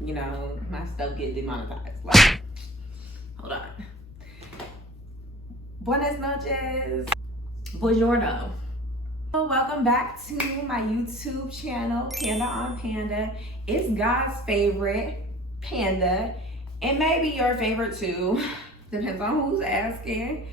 you know, my stuff get demonetized. Like, hold on. Buenas noches. Buongiorno. Welcome back to my YouTube channel, Panda on Panda. It's God's favorite, Panda, and maybe your favorite too. Depends on who's asking.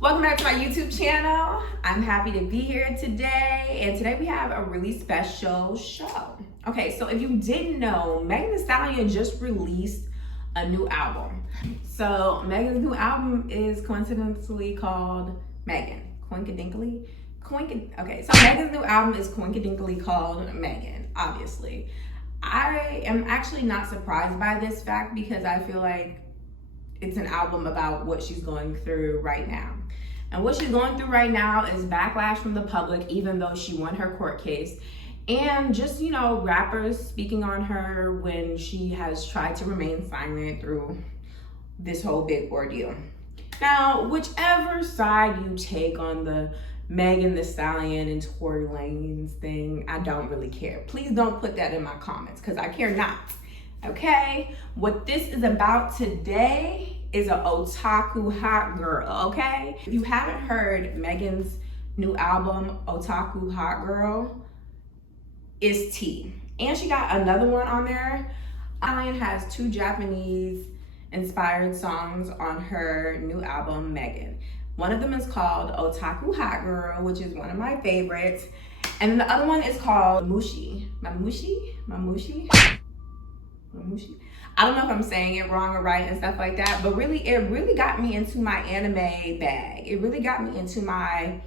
Welcome back to my YouTube channel. I'm happy to be here today, and today we have a really special show. Okay, so if you didn't know, Megan Thee Stallion just released a new album. So Megan's new album is coincidentally called Megan. Coincidincally? Okay, so Megan's new album is coincidentally called Megan, obviously. I am actually not surprised by this fact because I feel like it's an album about what she's going through right now. And what she's going through right now is backlash from the public, even though she won her court case. And just, you know, rappers speaking on her when she has tried to remain silent through this whole big ordeal. Now, whichever side you take on the Megan Thee Stallion and Tory Lanez thing, I don't really care. Please don't put that in my comments because I care not. Okay? What this is about today is an otaku hot girl, okay? If you haven't heard Megan's new album, Otaku Hot Girl, is tea. And she got another one on there. Stallion has 2 Japanese inspired songs on her new album, Megan. One of them is called Otaku Hot Girl, which is one of my favorites. And then the other one is called Mamushi. I don't know if I'm saying it wrong or right and stuff like that, but it really got me into my anime bag. It really got me into my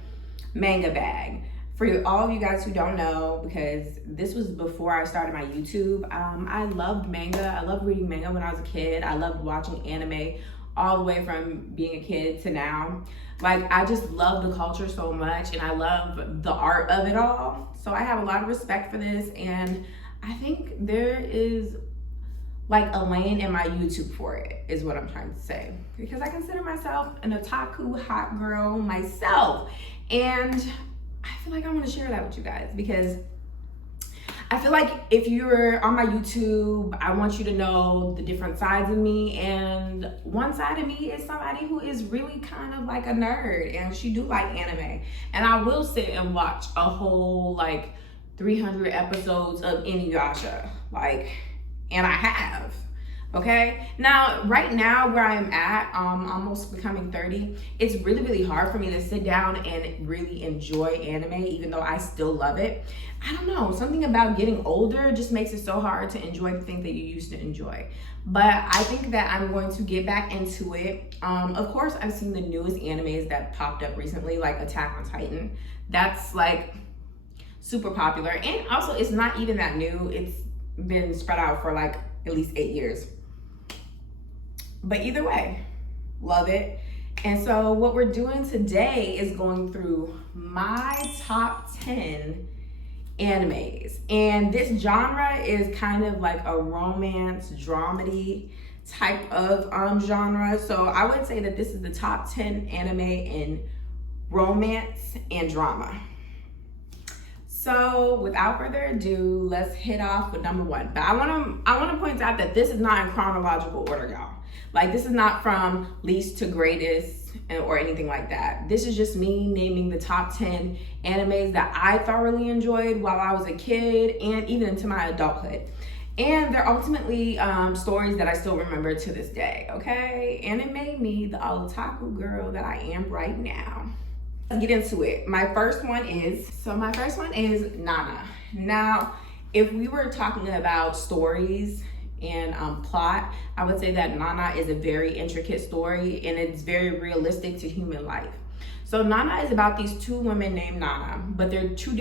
manga bag. For all of you guys who don't know, because this was before I started my YouTube, I loved manga. I loved reading manga when I was a kid. I loved watching anime all the way from being a kid to now. Like, I just love the culture so much, and I love the art of it all. So I have a lot of respect for this, and I think there is like a lane in my YouTube for it, is what I'm trying to say. Because I consider myself an otaku hot girl myself. And I feel like I want to share that with you guys because I feel like if you're on my YouTube, I want you to know the different sides of me. And one side of me is somebody who is really kind of like a nerd, and she do like anime. And I will sit and watch a whole like 300 episodes of Inuyasha, like, and I have. Okay, now right now where I'm at, almost becoming 30, it's really hard for me to sit down and really enjoy anime, even though I still love it. I don't know, something about getting older just makes it so hard to enjoy the things that you used to enjoy. But I think that I'm going to get back into it. Of course, I've seen the newest animes that popped up recently, like Attack on Titan. That's like super popular, and also it's not even that new. It's been spread out for like at least 8 years. But either way, love it. And so what we're doing today is going through my top 10 animes. And this genre is kind of like a romance dramedy type of genre. So I would say that this is the top 10 anime in romance and drama. So without further ado, let's hit off with number 1. But I want to point out that this is not in chronological order, y'all. Like, this is not from least to greatest or anything like that. This is just me naming the top 10 animes that I thoroughly enjoyed while I was a kid and even into my adulthood. And they're ultimately stories that I still remember to this day, okay? And it made me the otaku girl that I am right now. Let's get into it. My first one is Nana. Now, if we were talking about stories and plot, I would say that Nana is a very intricate story, and it's very realistic to human life. So Nana is about these 2 women named Nana, but they're 2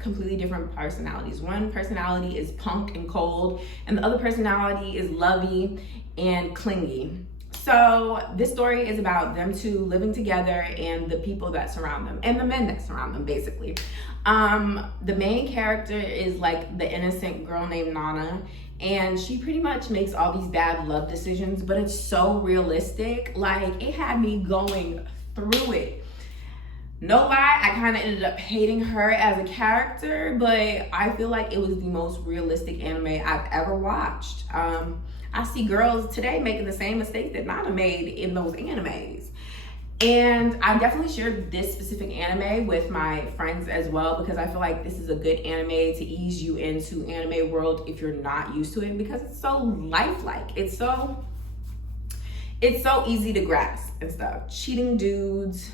completely different personalities. One personality is punk and cold, and the other personality is lovey and clingy. So this story is about them 2 living together and the people that surround them and the men that surround them, basically. The main character is like the innocent girl named Nana, and she pretty much makes all these bad love decisions, but it's so realistic. Like, it had me going through it. No lie, I kind of ended up hating her as a character, but I feel like it was the most realistic anime I've ever watched. I see girls today making the same mistakes that Nana made in those animes. And I definitely shared this specific anime with my friends as well, because I feel like this is a good anime to ease you into anime world if you're not used to it, because it's so lifelike. It's so easy to grasp and stuff. Cheating dudes,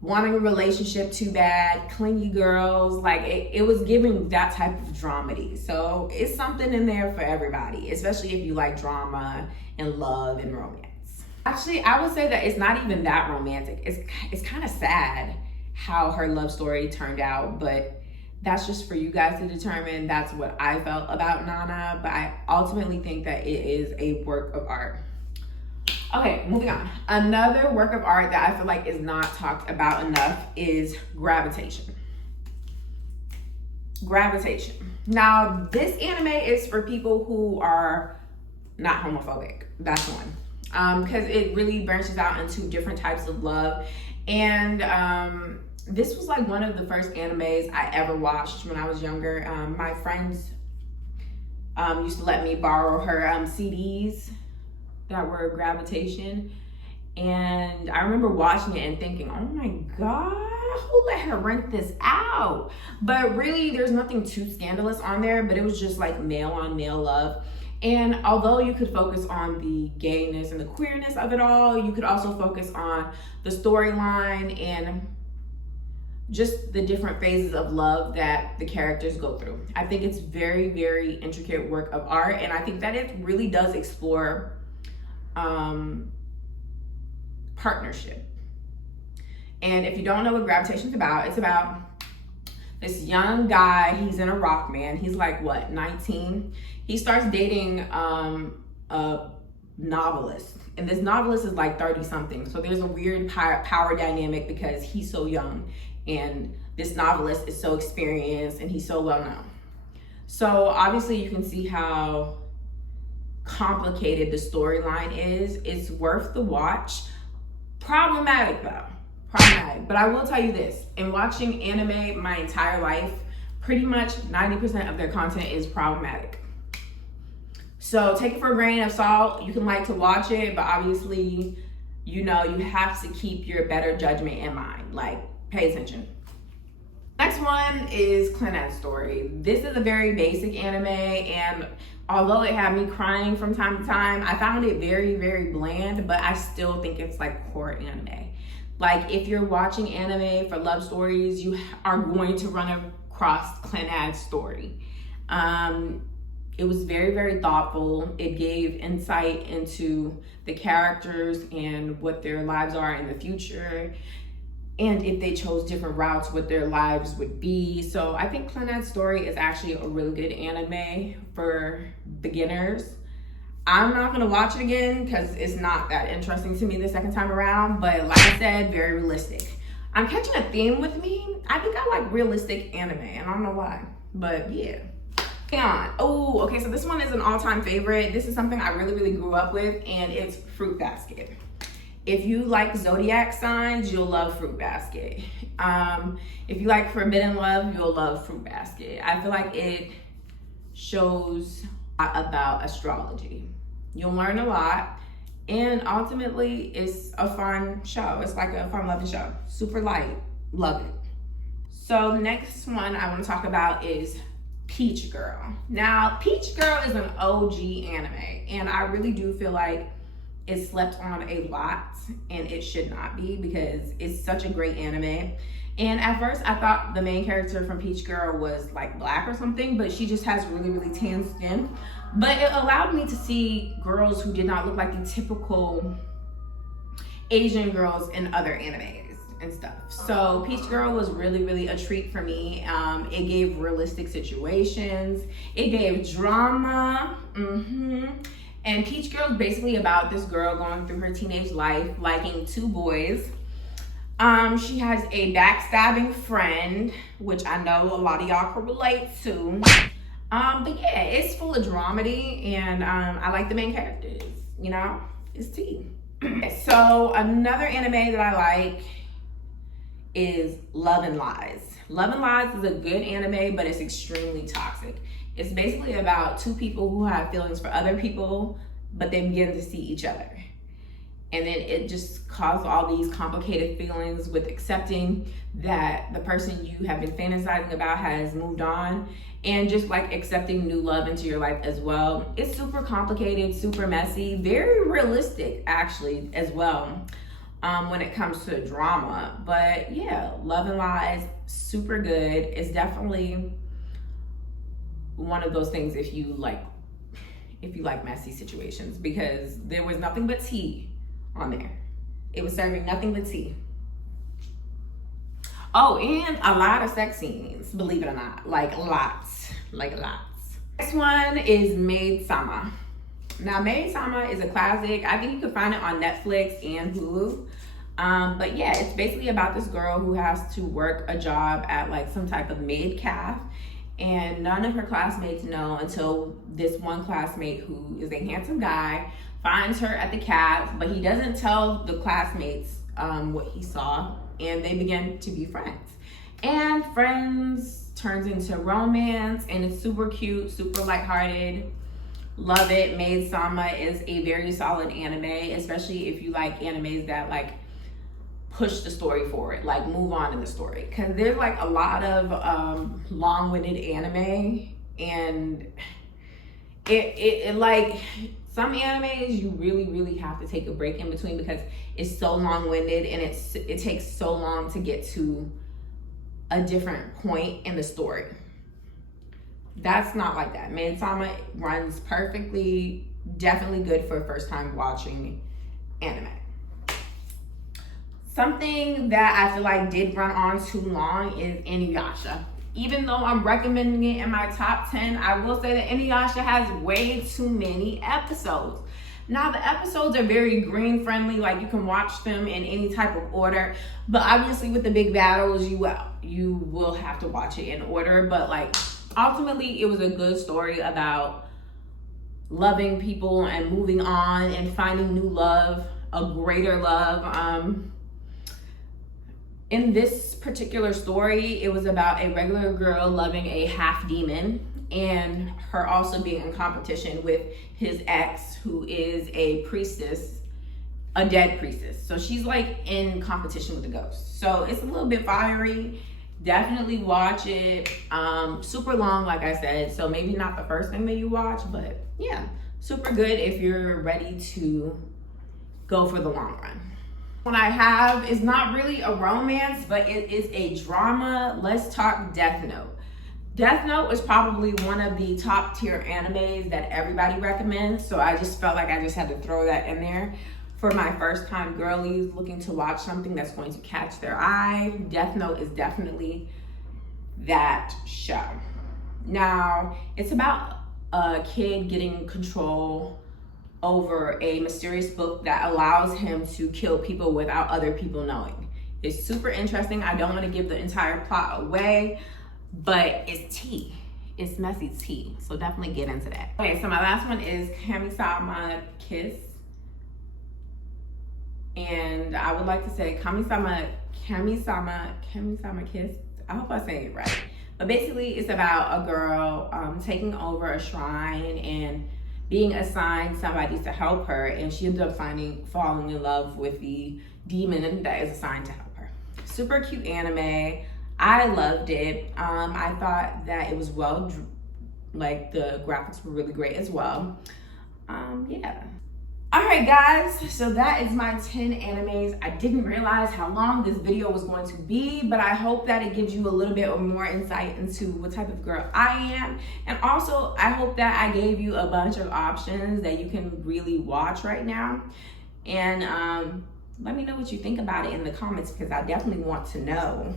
wanting a relationship too bad, clingy girls, like it was giving that type of dramedy. So it's something in there for everybody, especially if you like drama and love and romance. Actually, I would say that it's not even that romantic. It's kind of sad how her love story turned out, but that's just for you guys to determine. That's what I felt about Nana, but I ultimately think that it is a work of art. Okay, moving on. Another work of art that I feel like is not talked about enough is Gravitation. Gravitation. Now, this anime is for people who are not homophobic. That's one. Because it really branches out into different types of love. And this was like one of the first animes I ever watched when I was younger. My friends used to let me borrow her CDs that were Gravitation. And I remember watching it and thinking, oh my God, who let her rent this out? But really, there's nothing too scandalous on there, but it was just like male on male love. And although you could focus on the gayness and the queerness of it all, you could also focus on the storyline and just the different phases of love that the characters go through. I think it's very, very intricate work of art, and I think that it really does explore partnership. And if you don't know what Gravitation's about, it's about this young guy. He's in a rock band. He's like, what, 19? He starts dating a novelist. And this novelist is like 30 something. So there's a weird power dynamic because he's so young and this novelist is so experienced and he's so well known. So obviously you can see how complicated the storyline is. It's worth the watch. Problematic though. Problematic. But I will tell you this, in watching anime my entire life, pretty much 90% of their content is problematic. So take it for a grain of salt. You can like to watch it, but obviously, you know, you have to keep your better judgment in mind. Like, pay attention. Next one is Clannad's Story. This is a very basic anime, and although it had me crying from time to time, I found it very, very bland, but I still think it's like core anime. Like, if you're watching anime for love stories, you are going to run across Clannad's Story. It was very, very thoughtful. It gave insight into the characters and what their lives are in the future, and if they chose different routes, what their lives would be. So I think Clannad's Story is actually a really good anime for beginners. I'm not gonna watch it again because it's not that interesting to me the second time around, but like I said, very realistic. I'm catching a theme with me. I think I like realistic anime, and I don't know why, but yeah. On. Oh, okay, so this one is an all-time favorite. This is something I really, really grew up with, and it's Fruit Basket. If you like zodiac signs, you'll love Fruit Basket. If you like forbidden love, you'll love Fruit Basket. I feel like it shows a lot about astrology. You'll learn a lot, and ultimately, it's a fun show. It's like a fun-loving show. Super light. Love it. So the next one I want to talk about is Peach Girl. Now, Peach Girl is an OG anime, and I really do feel like it's slept on a lot, and it should not be because it's such a great anime. And at first, I thought the main character from Peach Girl was like black or something, but she just has really, really tan skin. But it allowed me to see girls who did not look like the typical Asian girls in other animes and stuff. So Peach Girl was really, really a treat for me. It gave realistic situations. It gave drama. And Peach Girl is basically about this girl going through her teenage life, liking two boys. She has a backstabbing friend, which I know a lot of y'all can relate to. But yeah, it's full of dramedy, and I like the main characters, you know, it's tea. So another anime that I like is Love and Lies. Love and Lies is a good anime, but it's extremely toxic. It's basically about two people who have feelings for other people, but they begin to see each other. And then it just causes all these complicated feelings with accepting that the person you have been fantasizing about has moved on, and just like accepting new love into your life as well. It's super complicated, super messy, very realistic actually as well when it comes to drama. But yeah, Love and Lies, super good. It's definitely one of those things if you like messy situations, because there was nothing but tea on there. It was serving nothing but tea. Oh, and a lot of sex scenes, believe it or not. Like lots. Next one is Maid Sama. Now, Maid Sama is a classic. I think you can find it on Netflix and Hulu. But yeah, it's basically about this girl who has to work a job at like some type of maid calf, and none of her classmates know until this one classmate, who is a handsome guy, finds her at the calf, but he doesn't tell the classmates what he saw, and they begin to be friends. And friends turns into romance, and it's super cute, super lighthearted. Love it. Maid Sama is a very solid anime, especially if you like animes that like push the story forward, like move on in the story, because there's like a lot of long-winded anime, and it like some animes you really have to take a break in between because it's so long-winded, and it takes so long to get to a different point in the story. That's not like that. Maid Sama runs perfectly, definitely good for first time watching anime. Something that I feel like did run on too long is Inuyasha. Even though I'm recommending it in my top 10, I will say that Inuyasha has way too many episodes. Now, the episodes are very green friendly, like you can watch them in any type of order, but obviously with the big battles, you will have to watch it in order. But like ultimately, it was a good story about loving people and moving on and finding new love, a greater love. In this particular story, it was about a regular girl loving a half demon, and her also being in competition with his ex, who is a priestess, a dead priestess. So she's like in competition with the ghosts. So it's a little bit fiery. Definitely watch it. Super long, like I said, so maybe not the first thing that you watch, but yeah, super good if you're ready to go for the long run. What I have is not really a romance, but it is a drama. Let's talk Death Note. Death Note is probably one of the top tier animes that everybody recommends, so I just felt like I just had to throw that in there for my first time girlies looking to watch something that's going to catch their eye. Death Note is definitely that show. Now, it's about a kid getting control over a mysterious book that allows him to kill people without other people knowing. It's super interesting. I don't want to give the entire plot away, but it's tea. It's messy tea, so definitely get into that. Okay, so my last one is Kami-sama Kiss. And I would like to say Kami-sama Kiss. I hope I say it right. But basically, it's about a girl taking over a shrine and being assigned somebody to help her, and she ends up falling in love with the demon that is assigned to help her. Super cute anime. I loved it. I thought that it was like the graphics were really great as well. Yeah. All right, guys, so that is my 10 animes. I didn't realize how long this video was going to be, but I hope that it gives you a little bit more insight into what type of girl I am. And also, I hope that I gave you a bunch of options that you can really watch right now. And let me know what you think about it in the comments, because I definitely want to know.